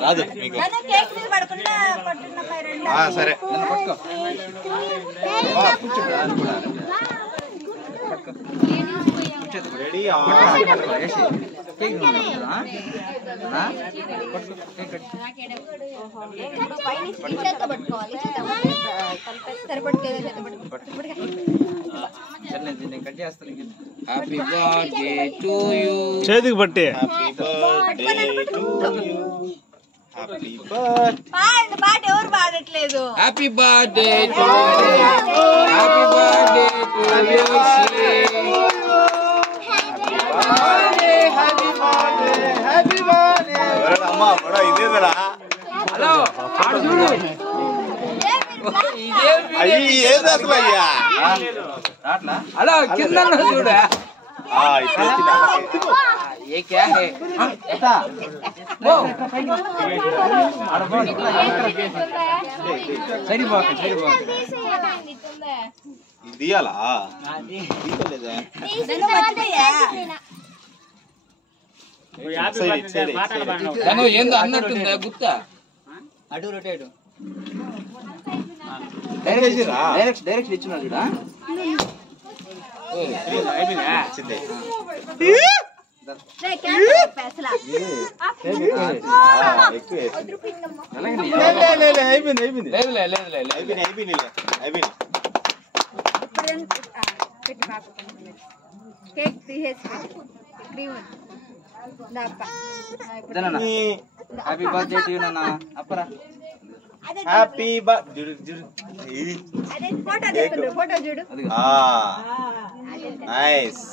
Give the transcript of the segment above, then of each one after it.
రాదు మీకు సరే ready happy birthday to you చేతికి పట్టి happy birthday to you happy birthday పాట ఎవరు పాడట్లేదు happy birthday to happy birthday to you happy birthday అమ్మా బడా ఇదేదరా హలో ఆడు చూడు అయ్యి ఏది అసలు అయ్యా హలో కింద చూడ ఏ క్యా హే ఇదియాలా ఏందో అన్నట్టుందా గుర్తా అటు రొటేటు డైరెక్ట్ ఇచ్చినా చూడా కేక్ తీసేసి cream happy birthday to you నాన్న అప్పరా హ్యాపీ బర్త్డే ఫోటో తీసుకుంటారు ఫోటో చూడు నైస్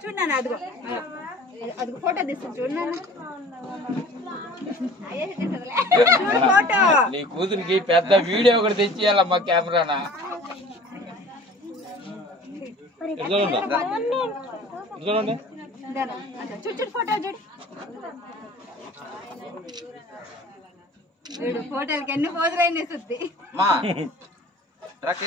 చూడన్నా అదిగో అదిగో ఫోటో తీసుకుని చూడన్నా ఫోటో నీ కూతురికి పెద్ద వీడియో ఒకటి తెచ్చియాలమ్మా కెమెరానా చూడు ఫోటో చూడు చూడు ఫోటోలకి ఎన్ని పోజులైనా సుద్ది మా ట్రక్